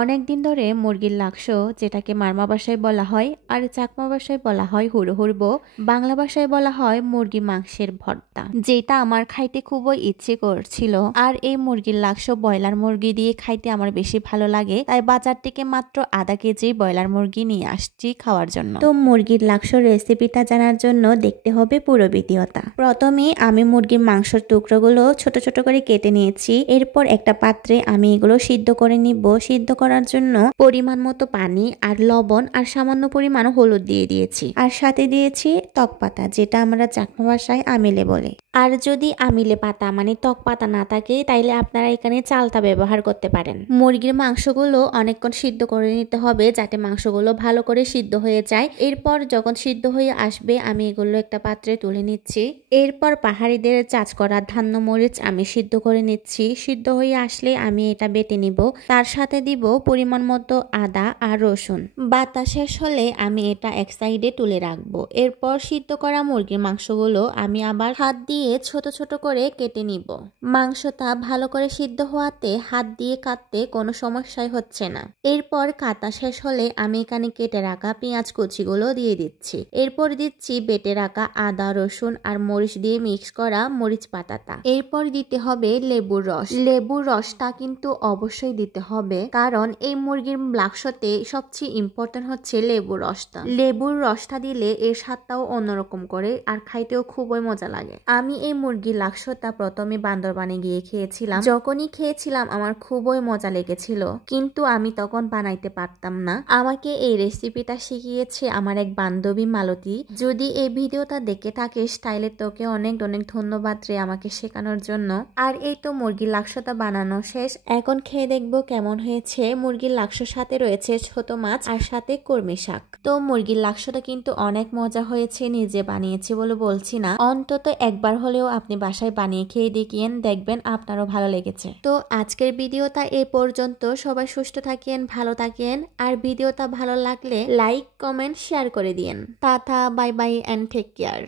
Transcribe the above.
অনেক দিন ধরে মুরগির লাকস, যেটাকে মারমা ভাষায় বলা হয় আর চাকমা ভাষায় বলা হয় হুড়ো, বাংলা ভাষায় বলা হয় মুরগি মাংসের ভর্তা, যেটা আমার খাইতে খুবই ইচ্ছে করছিল। আর এই মুরগির লাকস ব্রয়লার মুরগি দিয়ে খাইতে আমার বেশি ভালো লাগে, তাই বাজার থেকে মাত্র আধা কেজি ব্রয়লার মুরগি নিয়ে আসছি খাওয়ার জন্য। তো মুরগির লাকসর রেসিপিটা জানার জন্য দেখতে হবে পুরো ভিডিওটা। প্রথমে আমি মুরগির মাংসের টুকরোগুলো ছোট ছোট করে কেটে নিয়েছি। এরপর একটা পাত্রে আমি এগুলো সিদ্ধ করে নিব। সিদ্ধ করার জন্য পরিমাণ মতো পানি আর লবণ আর সামান্য পরিমাণ হলুদ দিয়ে দিয়েছি, আর সাথে দিয়েছি টক পাতা, যেটা আমরা চাকমা ভাষায় আমিলে বলে। আর যদি আমিলে পাতা মানে টক পাতা না থাকে, তাইলে আপনারা এখানে চালতা ব্যবহার করতে পারেন। মুরগির মাংসগুলো অনেকক্ষণ সিদ্ধ করে নিতে হবে, যাতে মাংসগুলো ভালো করে সিদ্ধ হয়ে যায়। এরপর যখন সিদ্ধ হয়ে আসবে, আমি এগুলো একটা পাত্রে তুলে নিচ্ছি। এরপর পাহাড়িদের চাষ করা ধান্য মরিচ আমি সিদ্ধ করে নিচ্ছি। সিদ্ধ হয়ে আসলে আমি এটা বেটে নিব। তার সাথে দিব পরিমাণ মতো আদা আর রসুন। বাটা শেষ হলে আমি এটা এক সাইডে তুলে রাখবো। এরপর সিদ্ধ করা মুরগির মাংসগুলো আমি আবার হাত দিয়ে ছোট ছোট করে কেটে নিব। মাংসটা ভালো করে সিদ্ধ হওয়াতে হাত দিয়ে কাটতে কোনো সমস্যাই হচ্ছে না। এরপর কাটা শেষ হলে আমি এখানে কেটে রাখা পেঁয়াজ কুচিগুলো দিয়ে দিচ্ছি। এরপর দিচ্ছি বেটে রাখা আদা রসুন আর মরিচ দিয়ে মিক্স করা মরিচ পাতাটা। এরপর দিতে হবে লেবুর রস। লেবুর রসটা কিন্তু অবশ্যই দিতে হবে, কারণ এই মুরগির লাকসতে সবচেয়ে ইম্পর্টেন্ট হচ্ছে লেবুর রসটা। লেবুর রসটা দিলে এর স্বাদটাও অন্যরকম করে আর খাইতেও খুবই মজা লাগে। আমি এই মুরগির লাকসটা প্রথমে বান্দরবানে গিয়ে খেয়েছিলাম। যখনই খেয়েছিলাম আমার খুবই মজা লেগেছিল, কিন্তু আমি তখন বানাইতে পারতাম না। আমাকে এই রেসিপিটা শিখিয়েছে আমার এক বান্ধবী মালতী। যদি এই ভিডিওটা দেখে থাকিস, তাইলে তোকে অনেক অনেক ধন্যবাদ রে আমাকে শেখানোর জন্য। আর এই তো মুরগির লাকসটা বানানো শেষ। এখন খেয়ে দেখবো কেমন হয়েছে। মুরগির লাকসর সাথে রয়েছে ছোট মাছ আর সাথে কর্মী শাক। তো মুরগির লাকসটা কিন্তু অনেক মজা হয়েছে, নিজে বানিয়েছি বলে বলছি না। অন্তত একবার হলেও আপনি বাসায় বানিয়ে খেয়ে দেখিয়েন, দেখবেন আপনারও ভালো লেগেছে। তো আজকের ভিডিওটা এ পর্যন্ত। সবাই সুস্থ থাকেন, ভালো থাকেন, আর ভিডিওটা ভালো লাগলে লাইক কমেন্ট শেয়ার করে দিয়েন। Tata, bye bye and take care.